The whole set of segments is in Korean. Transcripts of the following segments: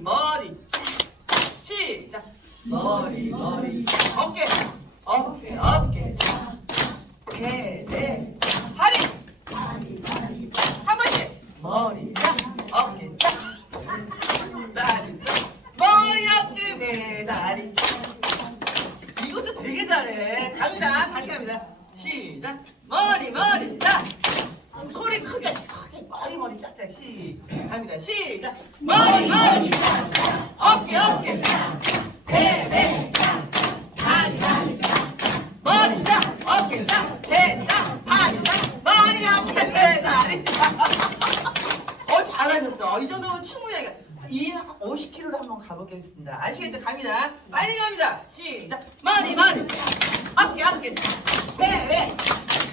머리 시작. 머리 머리. 어깨 어깨 어깨. 배배 다리. 한 번씩. 머리 짝 어깨 머리 짝 이것도 되게 잘해. 갑니다. 다시 갑니다. 시작. 머리 머리 짝 소리 크게 크게 머리 머리 짝짝. 시 갑니다. 시작. 머리 머리. 어깨 어깨. 배배 다리 다리 머리 짝. 어깨 짝배짝. 다리 짝. 머리 배 다리 짝어 잘하셨어. 이 정도면 충분히 이 50kg로 한번 가보겠습니다. 아시겠죠? 갑니다. 빨리 갑니다. 시작. 머리 머리 어깨 어깨 배배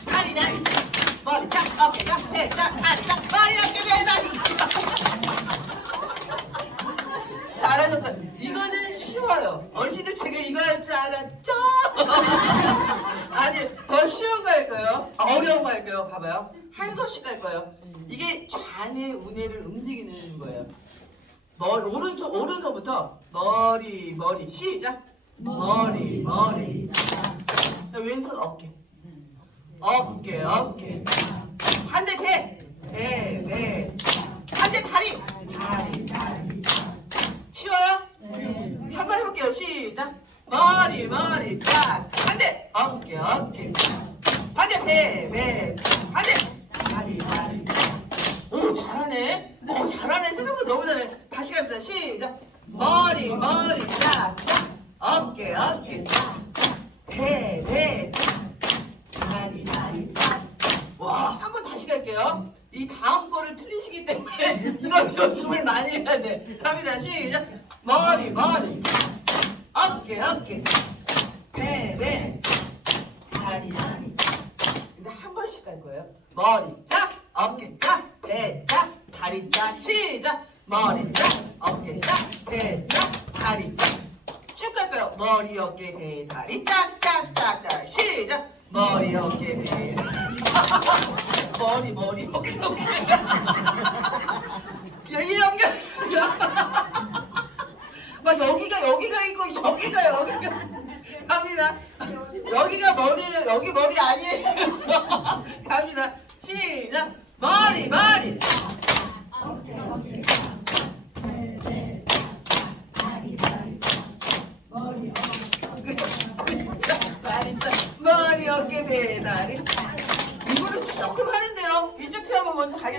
다리 다리 머리 짝 어깨 짝배짝 다리 짝 머리 어깨 배 다리 잘하셨어요. 이거는 쉬워요. 어르신들 제가 이거 할 줄 알았죠? 아니, 더 쉬운 거 할까요? 아, 어려운 거 할까요? 봐봐요. 한 손씩 할 거예요. 이게 좌뇌 우뇌를 움직이는 거예요. 오른손, 오른손부터 머리, 머리. 시작. 머리, 머리. 자, 왼손 어깨. 어깨, 어깨. 배. 배, 배. 반대 다리. 다리, 다리. 쉬워요? 한번 해볼게요. 시작. 머리 머리 딱 반대 어깨 어깨 반대 배 배 반대 다리 다리 오 잘하네. 오 잘하네. 생각보다 너무 잘해. 다시 갑니다. 시작. 머리 머리 딱 어깨 어깨 배배 다리 다리 와, 한 번 이 다음 거를 틀리시기 때문에 이걸 연습을 많이 해야 돼. 갑니다. 시작. 머리, 머리. 어깨, 어깨. 배, 배. 다리, 다리. 근데 한 번씩 갈 거예요. 머리 짝, 어깨 짝, 배 짝, 다리 짝. 시작. 머리 짝, 어깨 짝, 배 짝, 다리 짝. 쭉 갈까요? 머리, 어깨, 배, 다리 짝, 짝, 짝, 짝. 시작. 머리, 어깨, 배. 머리 머리 어깨 어깨 야이 연결 막 여기가 여기가 있고 저기가 여기가. 갑니다. 여기가 머리예요 여기 머리 아니에요. 갑니다. 시작. 머리 머리. 머리 어깨 배 다리. 이거를 조금 하는데 팀 한번 먼저 가겠습니다